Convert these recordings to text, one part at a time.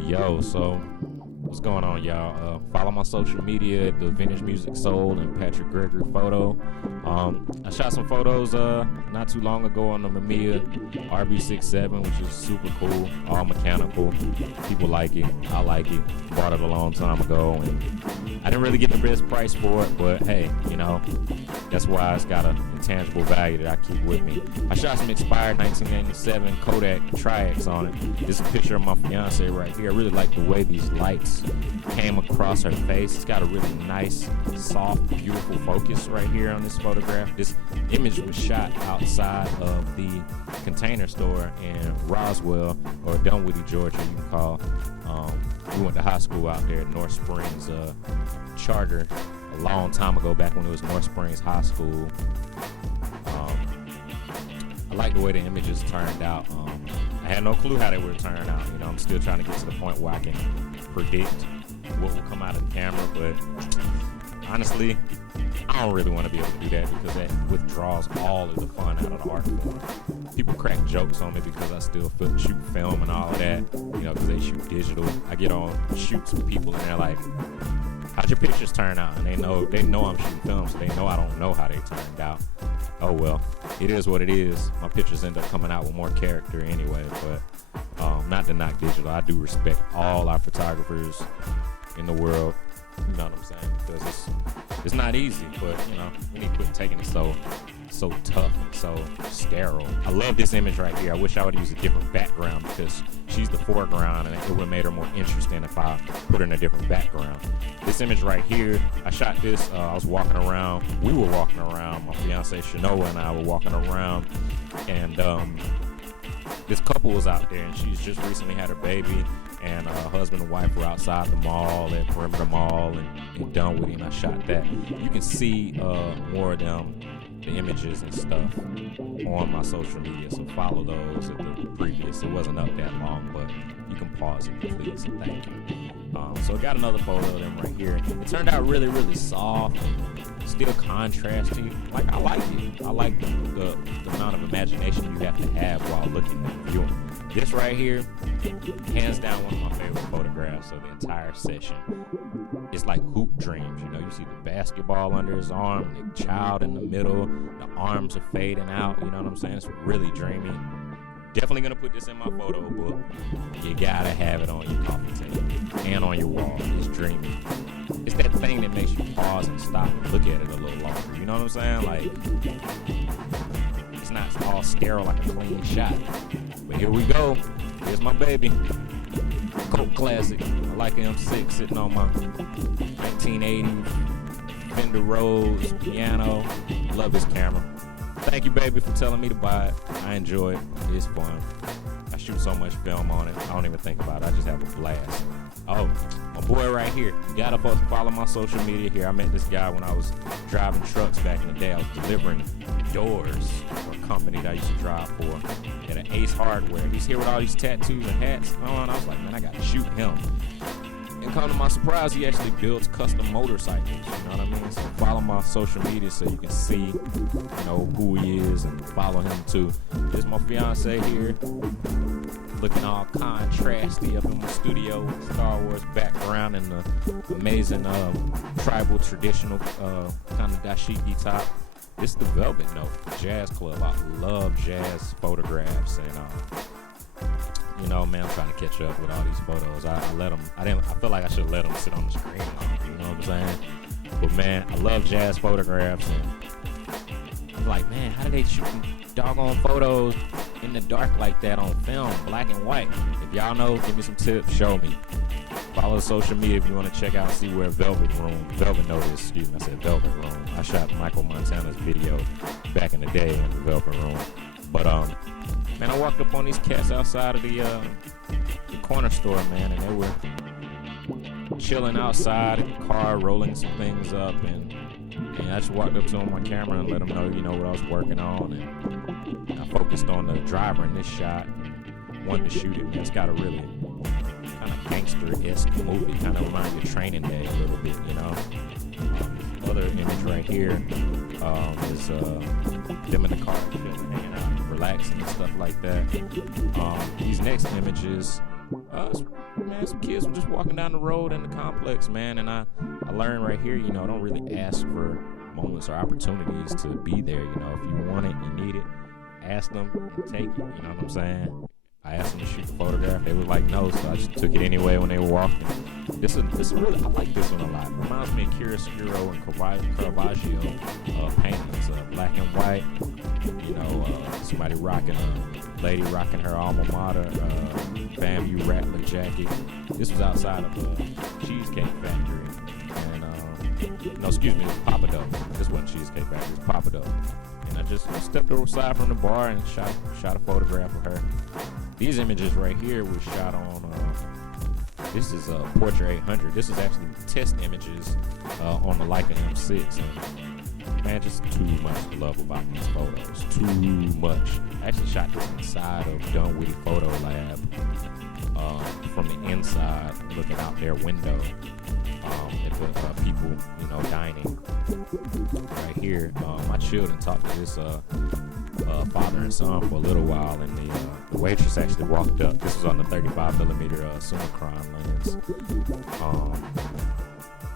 Yo, so what's going on, y'all? Follow my social media at the Vintage Music Soul and Patrick Gregory Photo. I shot some photos not too long ago on the Mamiya RB67, which is super cool, all mechanical. People like it. I like it. Bought it a long time ago, and I didn't really get the best price for it, but hey, you know, that's why it's got an intangible value that I keep with me. I shot some expired 1987 Kodak Triax on it. This is a picture of my fiance right here. I really like the way these lights came across her face. It's got a really nice, soft, beautiful focus right here on this photograph. This image was shot outside of the Container Store in Roswell, or Dunwoody, Georgia, you can call. We went to high school out there at North Springs Charter a long time ago, back when it was North Springs High School. I like the way the images turned out. I had no clue how they would turn out. You know, I'm still trying to get to the point where I can predict what will come out of the camera, but honestly, I don't really want to be able to do that because that withdraws all of the fun out of the art form. People crack jokes on me because I still shoot film and all of that, you know, because they shoot digital. I get on shoots with people and they're like, how'd your pictures turn out? And they know I'm shooting film, so they know I don't know how they turned out. Oh well, it is what it is. My pictures end up coming out with more character anyway, but not to knock digital. I do respect all our photographers in the world, you know what I'm saying, because it's not easy, but you know, we need to quit taking it so tough and so sterile. I love this image right here. I wish I would use a different background because she's the foreground and it would have made her more interesting if I put her in a different background. This image right here, I shot this, I was walking around, we were walking around, my fiance Shanoa and I were walking around, and this couple was out there and she's just recently had her baby, and husband and wife were outside the mall at Perimeter Mall in Dunwoody, and I shot that. You can see more of them, the images and stuff, on my social media, so follow those at the previous. It wasn't up that long, but you can pause it, please, and thank you. So I got another photo of them right here. It turned out really, really soft, still contrasty. Like, I like it. I like the amount of imagination you have to have while looking at viewing. This right here, hands down one of my favorite photographs of the entire session. It's like hoop dreams, you know, you see the basketball under his arm, the child in the middle, the arms are fading out, you know what I'm saying? It's really dreamy. Definitely gonna put this in my photo book. You gotta have it on your coffee table and on your wall. It's dreamy. It's that thing that makes you pause and stop and look at it a little longer, you know what I'm saying? Like, it's not all sterile like a clean shot. But here we go. Here's my baby. Coke classic. I like an M6 sitting on my 1980 Fender Rhodes piano. Love this camera. Thank you, baby, for telling me to buy it. I enjoy it. It's fun. I shoot so much film on it. I don't even think about it. I just have a blast. Oh, my boy right here. You gotta follow my social media here. I met this guy when I was driving trucks back in the day. I was delivering doors for a company that I used to drive for at an Ace Hardware. He's here with all these tattoos and hats on. I was like, man, I gotta shoot him. And come to my surprise, he actually builds custom motorcycles, you know what I mean? So follow my social media so you can see, you know, who he is, and follow him too. There's my fiance here, looking all contrasty up in my studio with Star Wars background and the amazing tribal traditional kind of dashiki top. This is the Velvet Note Jazz Club. I love jazz photographs, and you know, man, I'm trying to catch up with all these photos. I feel like I should let them sit on the screen longer, you know what I'm saying? But man, I love jazz photographs, and I'm like, man, how do they shoot doggone photos in the dark like that on film, black and white? If y'all know, give me some tips, show me. Follow the social media if you want to check out and see where Velvet Note is, excuse me, I said Velvet Room. I shot Michael Montana's video back in the day in the Velvet Room. But man, I walked up on these cats outside of the corner store, man, and they were chilling outside in the car, rolling some things up, and I just walked up to them on my camera and let them know, you know, what I was working on, and I focused on the driver in this shot, wanted to shoot it, man. It's got a really kind of gangster-esque movie, kind of reminds me of Training Day a little bit, you know. Other image right here is them in the car, hanging out, relaxing and stuff like that. These next images Man, some kids were just walking down the road in the complex, man, and I learned right here, don't really ask for moments or opportunities to be there. If you want it, you need it, ask them and take it. You know what I'm saying? I asked them to shoot a photograph. They were like, no, so I just took it anyway when they were walking. This is really, I like this one a lot. It reminds me of Chiaroscuro and Caravaggio paintings, black and white. Somebody rocking lady rocking her alma mater FAMU Rattler jacket. This was outside of a Cheesecake Factory. And, no, excuse me, it was Papa Dough. This wasn't Cheesecake Factory, it was Papa Dough. And I just stepped aside from the bar and shot a photograph of her. These images right here were shot on, this is a Portrait 800. This is actually test images on the Leica M6. And man, just too much to love about these photos. Too much. I actually shot this inside of Dunwoody Photo Lab, from the inside, looking out their window at the people, dining. Right here, my children talked to this father and son for a little while, and the waitress actually walked up. This was on the 35mm Summicron lens.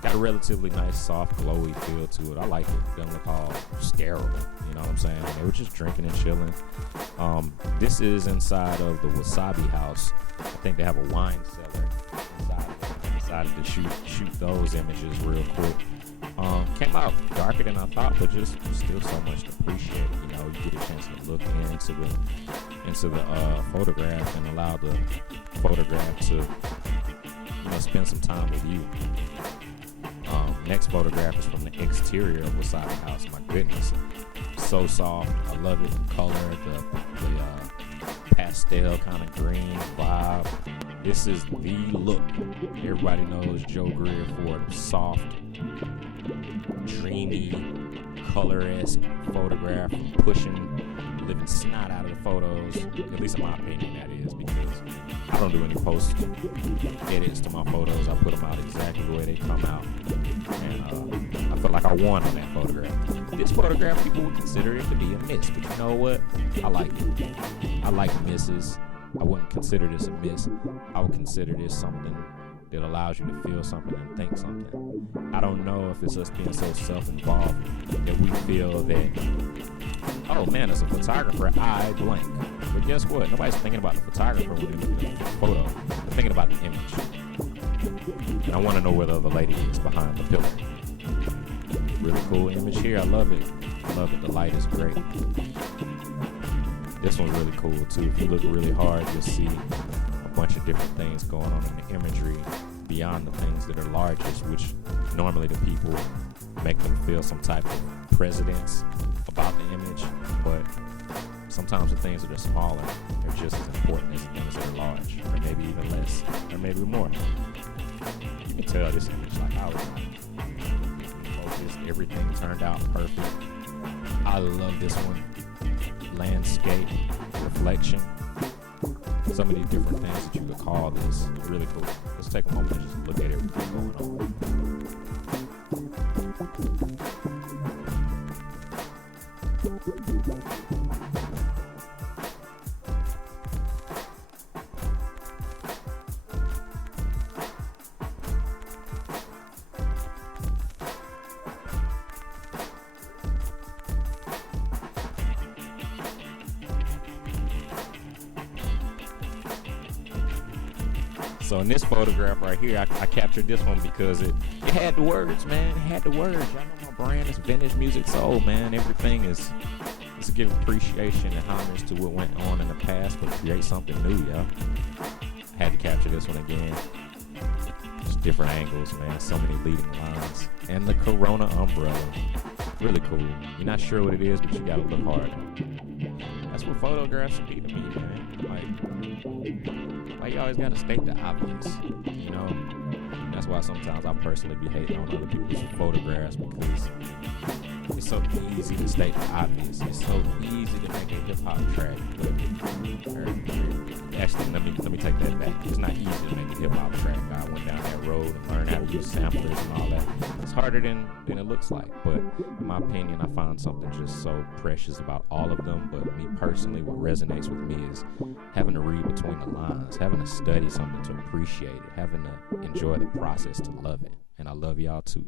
Got a relatively nice, soft, glowy feel to it. I like it. Doesn't look all sterile. You know what I'm saying? They were just drinking and chilling. This is inside of the Wasabi House. I think they have a wine cellar inside. I decided to shoot those images real quick. Came out darker than I thought, but just still so much to appreciate. You get a chance to look into the photograph and allow the photograph to spend some time with you. Next photograph is from the exterior of Wasabi House. My goodness, so soft. I love it. The color, the pastel kind of green vibe. This is the look. Everybody knows Joe Greer for the soft, dreamy, color-esque photograph, pushing living snot out of the photos. At least in my opinion, that is, because I don't do any post edits to my photos. I put them out exactly the way they come out, and I feel like I won on that photograph. This photograph, people would consider it to be a miss, but you know what? I like it. I like misses. I wouldn't consider this a miss. I would consider this something that allows you to feel something and think something. I don't know if it's us being so self-involved that we feel that, oh man, as a photographer, I blank. But guess what? Nobody's thinking about the photographer when they're looking at the photo. They're thinking about the image. And I want to know where the other lady is behind the pillar. Really cool image here. I love it. I love it. The light is great. This one's really cool too. If you look really hard, you'll see a bunch of different things going on in the imagery beyond the things that are largest, which normally the people make them feel some type of precedence about the image, but sometimes the things that are smaller are just as important as the things that are large, or maybe even less, or maybe more. You can tell this image, like, I was focused, everything turned out perfect. I love this one. Landscape, reflection, so many different things that you could call this. Really cool. Let's take a moment and just look at everything going on. So in this photograph right here, I captured this one because it had the words, man. It had the words. Y'all know my brand is Vintage Music Soul, man. Everything is to give appreciation and homage to what went on in the past, but create something new, yeah. I had to capture this one again. Just different angles, man. So many leading lines. And the Corona umbrella. Really cool. You're not sure what it is, but you gotta look hard. That's what photographs should be to me, man. Like you always gotta state the obvious, you know? That's why sometimes I personally be hating on other people's photographs, because it's so easy to state the obvious. It's so easy to make a hip-hop track, but actually, let me take that back. It's not easy to make a hip-hop track. I went down that road and learned how to use samplers and all that. it's harder than it looks like. But in my opinion, I find something just so precious about all of them. But me personally, what resonates with me is having to read between the lines, having to study something to appreciate it, having to enjoy the process to love it. And I love y'all too.